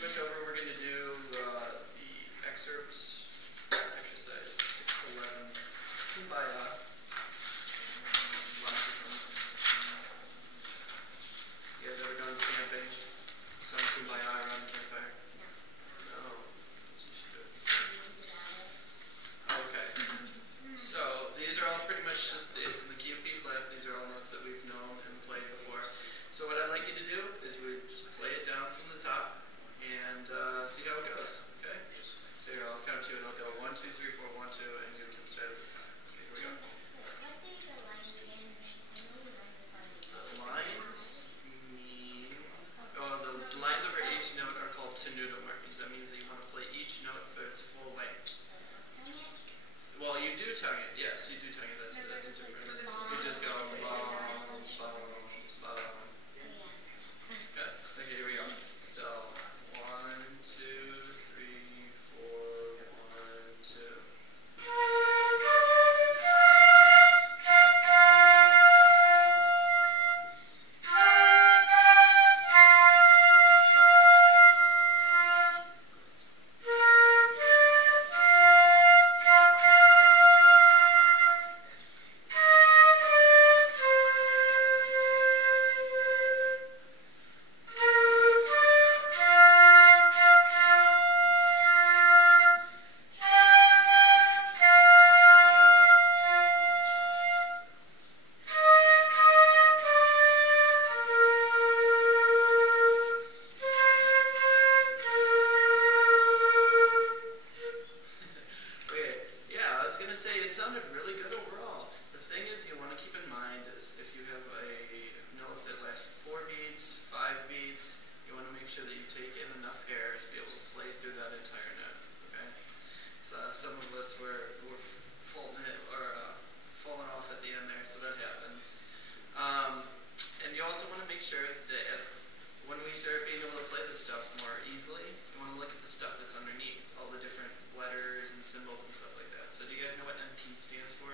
switch over. We're going to do the excerpts, exercise 611, Kumbaya. You guys ever gone camping? Some Kumbaya around the campfire? No. You should do it. Okay. So these are all pretty much just, it's in the key of B flat. These are all notes that we've known and played before. So what I'd like you to do is we just play it down from the top and see how it goes. Okay? So here, I'll count to you and I'll go 1, 2, 3, 4, 1, 2, and you can start at the top. Okay, here we go. The lines mean, the lines over each note are called tenuto markings. That means that you want to play each note for its full length. Well, you do tongue it. Yes, you do tongue it. That's different. You just go bum, bum, bum. Okay, here we go. So, 1, 2, 3, 4, 1, 2. Some of us were falling off at the end there, so that happens. And you also want to make sure that when we start being able to play this stuff more easily, you want to look at the stuff that's underneath, all the different letters and symbols and stuff like that. So do you guys know what NP stands for?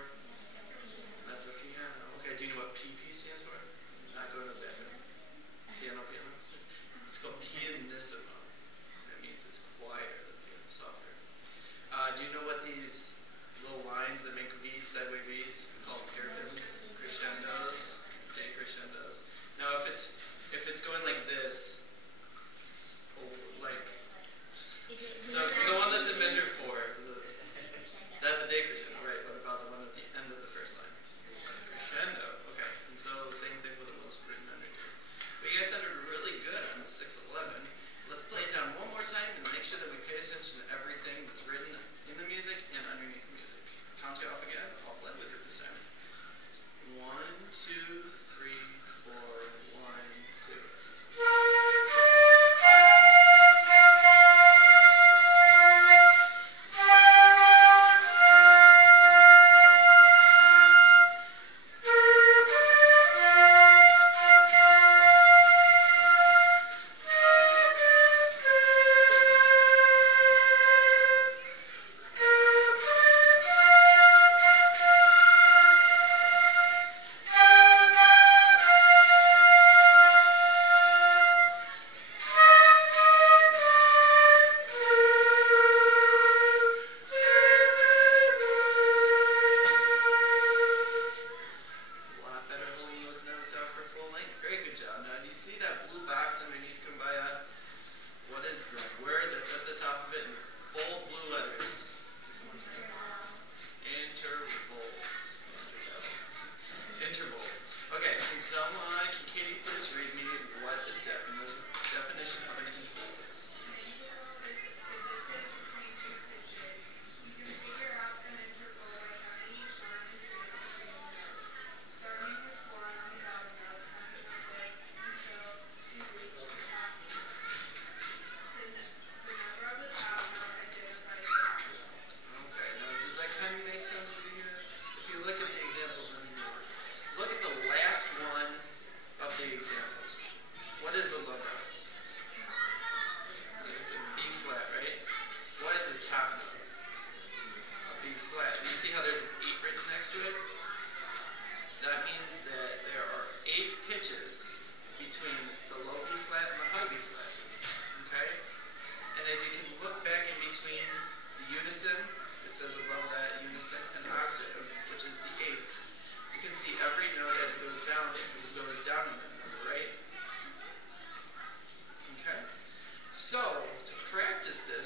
That's a piano. Okay, do you know what PP stands for? Not go to the bathroom. Piano. It's called pianissimo. That means it's quieter than softer. Do you know what these little lines that make V's, sideway V's, called hairpins, crescendos, decrescendos? Now, if it's going like this, like the one that's in measure 4, that's a decrescendo, right? What about the one at the end of the first line? That's a crescendo. Okay, and so same thing with what's written underneath. But you guys sounded really good on 611. Let's play it down one more time and make sure that we pay attention to everything that's written in the music and underneath the music. Count you off again. I'll play with it this time. 1, 2, 3, 4, 1, 2.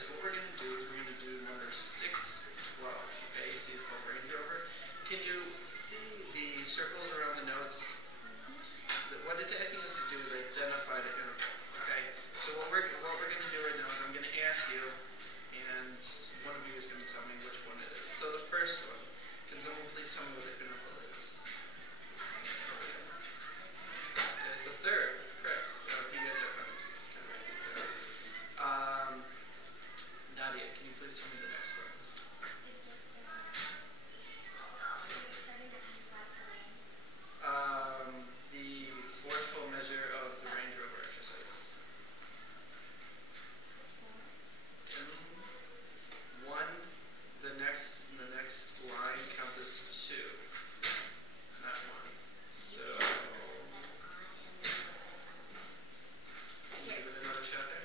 is what we're going to do is we're going to do number 612. Okay, you see it's called Range Rover. Can you see the circles around the notes? What it's asking us to do is identify the interval. Okay, so what we're going to do right now is I'm going to ask you, and one of you is going to tell me which one it is. So the first one, can someone please tell me what the interval is? Okay, it's a third. Correct. If you guys have pencils, you just kind of write things down. Nadia, can you please tell me the next one? The fourth full measure of the Range Rover exercise. In one, the next line counts as 2, not 1. So, give it another shot there.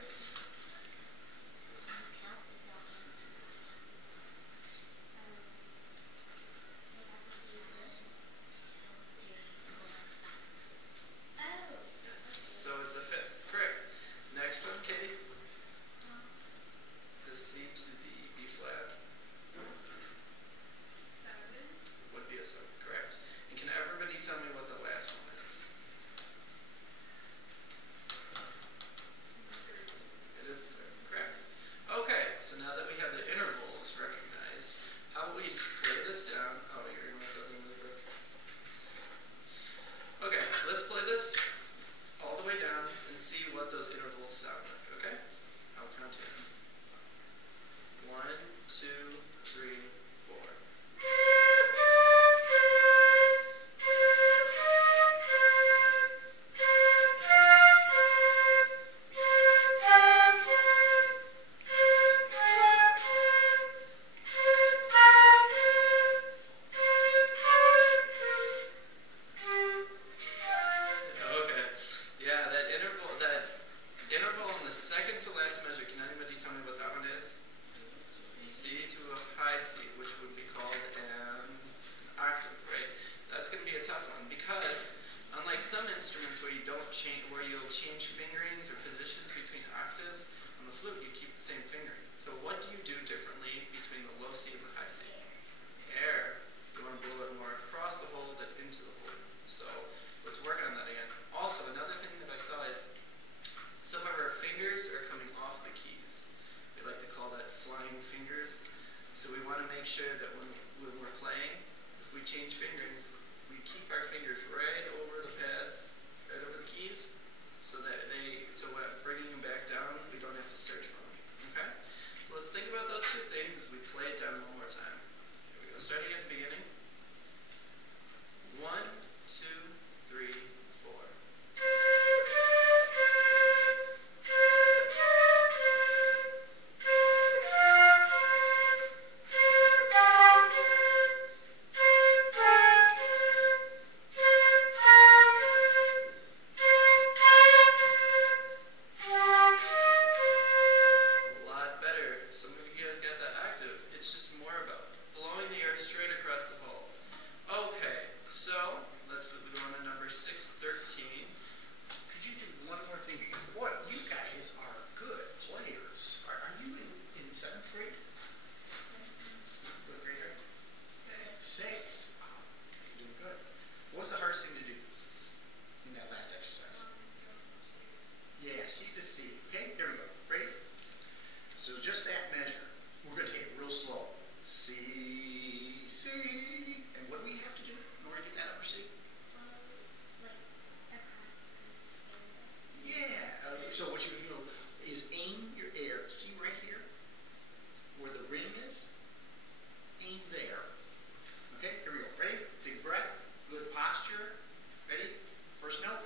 So it's a fifth. Correct. Next one, Katie. This seems to be B flat. 7. Would be a seventh. Correct. And can everybody tell me what the last one is? It is the third. Correct. Okay. So now that we have the intervals recognized, how about we just play this down? Oh, you're going to make those in really quick. Okay. Let's play this all the way down and see what those intervals sound like, okay? I'll count in. 1, 2, 3, 4. Okay. Yeah, that interval in the second to last measure, can anybody tell me what that one is? C to a high C, which would be called an octave, right? That's going to be a tough one because unlike some instruments where you'll change fingerings or positions between octaves, on the flute you keep the same fingering. So what do you do differently between the low C and the high C? Air. You want to blow it more across the hole than into the hole. So let's work on that again. Also, another thing that I saw is some of our fingers are coming off the keys. We like to call that flying fingers. So we want to make sure that when we're playing, if we change fingerings, we keep our fingers right over the pads, right over the keys, so when bringing them back down, we don't have to search for them. Okay? So let's think about those two things as we play it down one more time. Here we go. Starting at the beginning. 1, 2, 3, 4. A lot better. Some of you guys got that octave. It's just more about blowing the air straight across the hole. Okay, so let's go on to number 613. Could you do one more thing? Boy, you guys are good players. Are you in 7th grade? Good grader? 6. Wow, you're doing good. What was the hardest thing to do in that last exercise? Yeah, C to C. Okay, here we go. Ready? So just that measure. We're going to take it real slow. C, C. And what do we have to do in order to get that upper C? Yeah. So what you do is aim your air. See right here where the ring is? Aim there. Okay, here we go. Ready? Big breath. Good posture. Ready? First note.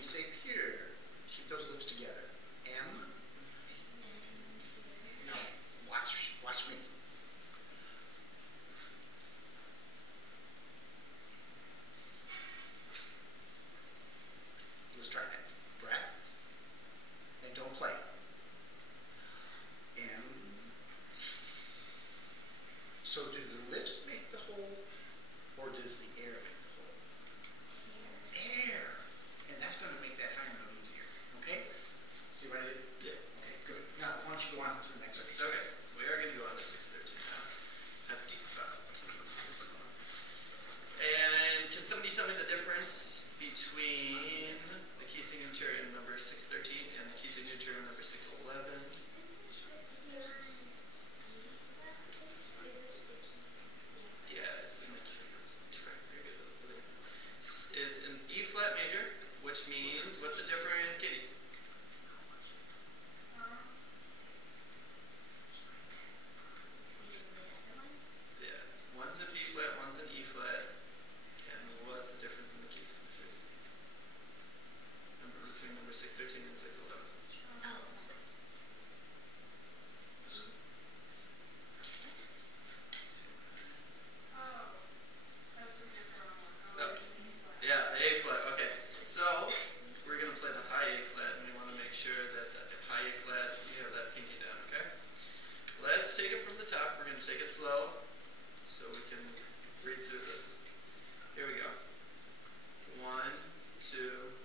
you say pure, keep those lips together. M. No. Watch me. Let's try that. Breath. And don't play. M. So do the lips make the hole, or does the air make the hole? Air. And that's going to make that high note easier. Okay? See what I did? Yeah. Okay, good. Now, why don't you go on to the next exercise? Okay, we are going to go on to 613 now. Have deep thought. And can somebody tell me the difference between the key signature in number 613 and the key signature in number 611? Yeah, it's in the key. Very good. It's in E flat major, which means, what's the difference, Katie? Yeah, one's in B flat, one's in E flat. And what's the difference in the key signatures? Between number 613 and 611. Yeah, A flat. Okay, so we're going to play the high A flat, and we want to make sure that the high A flat, you have that pinky down, okay? Let's take it from the top. We're going to take it slow so we can read through this. Here we go. 1, 2,